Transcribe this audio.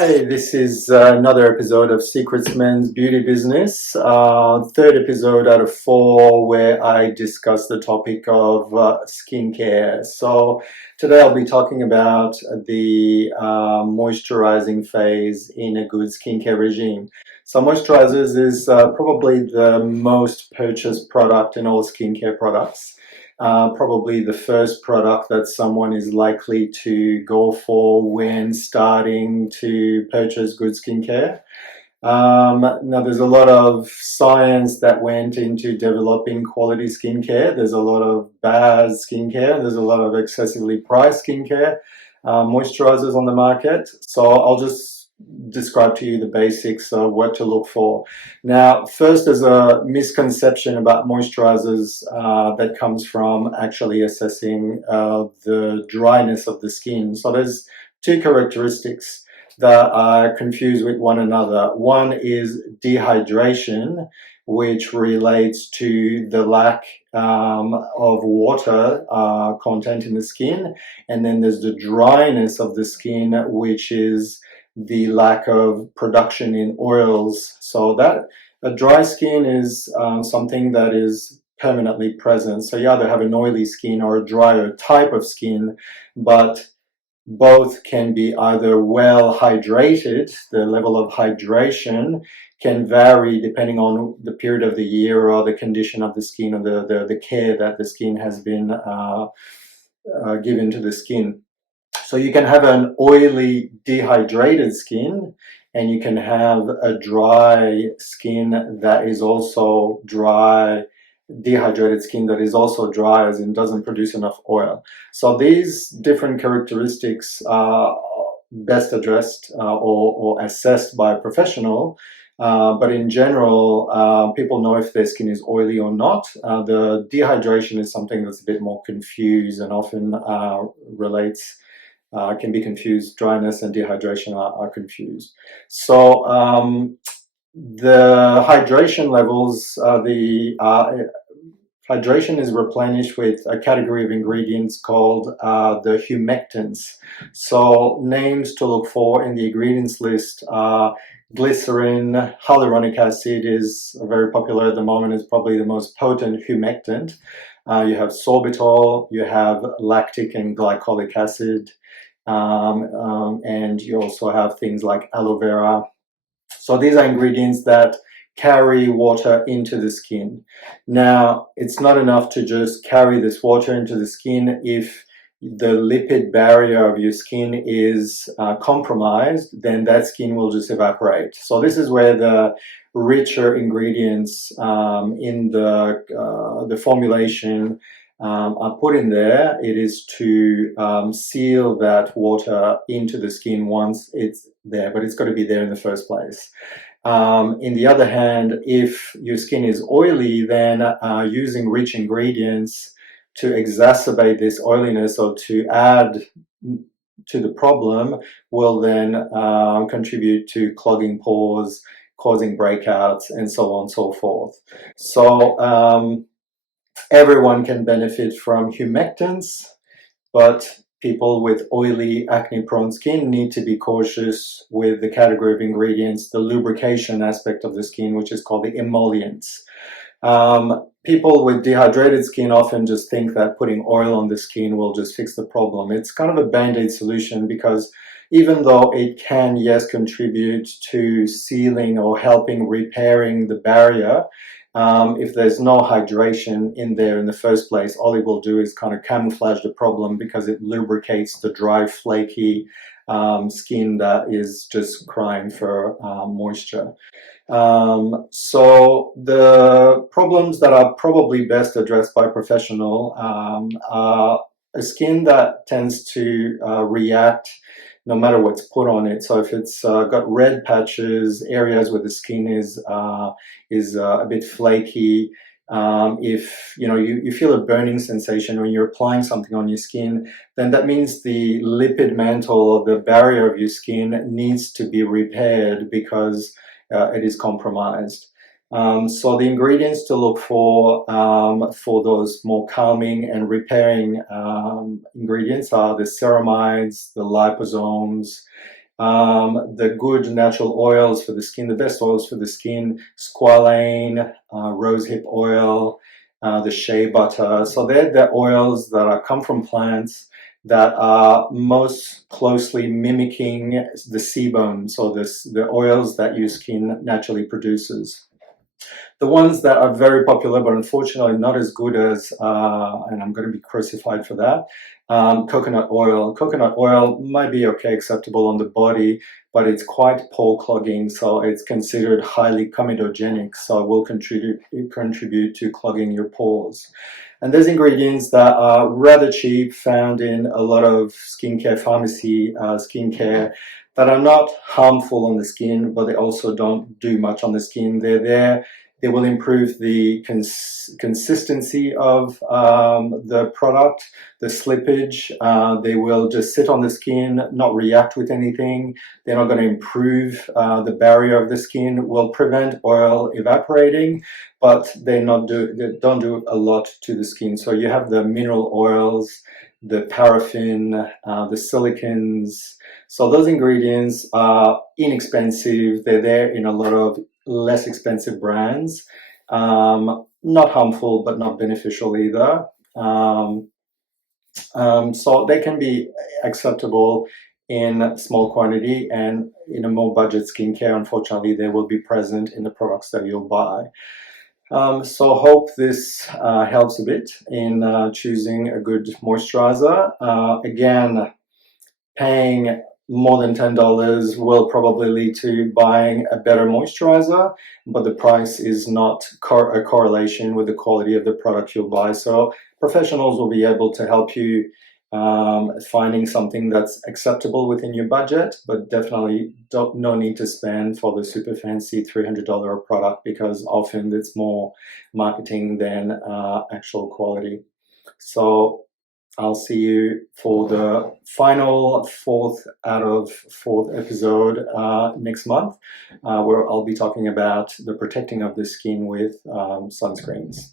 Hi, this is another episode of Secrets Men's Beauty Business, third episode out of 4 where I discuss the topic of skincare. So today I'll be talking about the moisturizing phase in a good skincare regime. So moisturizers is probably the most purchased product in all skincare products. Probably the first product that someone is likely to go for when starting to purchase good skincare. Now, there's a lot of science that went into developing quality skincare. There's a lot of bad skincare. There's a lot of excessively priced skincare, moisturizers on the market. So I'll just describe to you the basics of what to look for. Now, first, there's a misconception about moisturizers that comes from actually assessing the dryness of the skin. So there's two characteristics that are confused with one another. One is dehydration, which relates to the lack of water content in the skin. And then there's the dryness of the skin, which is the lack of production in oils. So that a dry skin is something that is permanently present. So you either have an oily skin or a drier type of skin, but both can be either well hydrated. The level of hydration can vary depending on the period of the year or the condition of the skin or the care that the skin has been given to the skin. So you can have an oily, dehydrated skin, and you can have a dry skin that is also dry, dehydrated skin that is also dry, as in doesn't produce enough oil. So these different characteristics are best addressed or assessed by a professional. But in general, people know if their skin is oily or not. The dehydration is something that's a bit more confused and often can be confused. Dryness and dehydration are confused. So the hydration levels, hydration is replenished with a category of ingredients called the humectants. So names to look for in the ingredients list are glycerin. Hyaluronic acid is very popular at the moment. It's probably the most potent humectant. You have sorbitol, you have lactic and glycolic acid, and you also have things like aloe vera. So these are ingredients that carry water into the skin. Now, it's not enough to just carry this water into the skin. If the lipid barrier of your skin is compromised, then that skin will just evaporate. So this is where the richer ingredients in the formulation are put in there. It is to seal that water into the skin once it's there, but it's got to be there in the first place. In the other hand, if your skin is oily, then using rich ingredients to exacerbate this oiliness or to add to the problem will then contribute to clogging pores, causing breakouts, and so on and so forth. So everyone can benefit from humectants, but people with oily, acne-prone skin need to be cautious with the category of ingredients, the lubrication aspect of the skin, which is called the emollients. People with dehydrated skin often just think that putting oil on the skin will just fix the problem. It's kind of a band-aid solution, because even though it can, yes, contribute to sealing or helping repairing the barrier, if there's no hydration in there in the first place, all it will do is kind of camouflage the problem, because it lubricates the dry, flaky skin that is just crying for moisture. So the problems that are probably best addressed by a professional are a skin that tends to react no matter what's put on it. So if it's got red patches, areas where the skin is a bit flaky, if you feel a burning sensation when you're applying something on your skin, then that means the lipid mantle or the barrier of your skin needs to be repaired, because it is compromised. So the ingredients to look for those more calming and repairing ingredients are the ceramides, the liposomes, The good natural oils for the skin, the best oils for the skin: squalane, rosehip oil, the shea butter. So they're the oils that come from plants that are most closely mimicking the sebum, so the oils that your skin naturally produces. The ones that are very popular, but unfortunately not as good as, and I'm going to be crucified for that, coconut oil. Coconut oil might be okay, acceptable on the body, but it's quite pore clogging, so it's considered highly comedogenic, so it will contribute to clogging your pores. And there's ingredients that are rather cheap, found in a lot of skincare pharmacy skincare, that are not harmful on the skin, but they also don't do much on the skin. They're there. They will improve the consistency of the product, the slippage. They will just sit on the skin, not react with anything. They're not going to improve the barrier of the skin, will prevent oil evaporating, but they don't do a lot to the skin. So you have the mineral oils, the paraffin, the silicons. So those ingredients are inexpensive. They're there in a lot of less expensive brands. Not harmful, but not beneficial either. So they can be acceptable in small quantity, and in a more budget skincare, unfortunately, they will be present in the products that you'll buy. So hope this helps a bit in choosing a good moisturizer. Again, paying more than $10 will probably lead to buying a better moisturizer, but the price is not a correlation with the quality of the product you'll buy. So professionals will be able to help you finding something that's acceptable within your budget, but definitely no need to spend for the super fancy $300 product, because often it's more marketing than actual quality. So I'll see you for the final fourth episode next month, where I'll be talking about the protecting of the skin with sunscreens.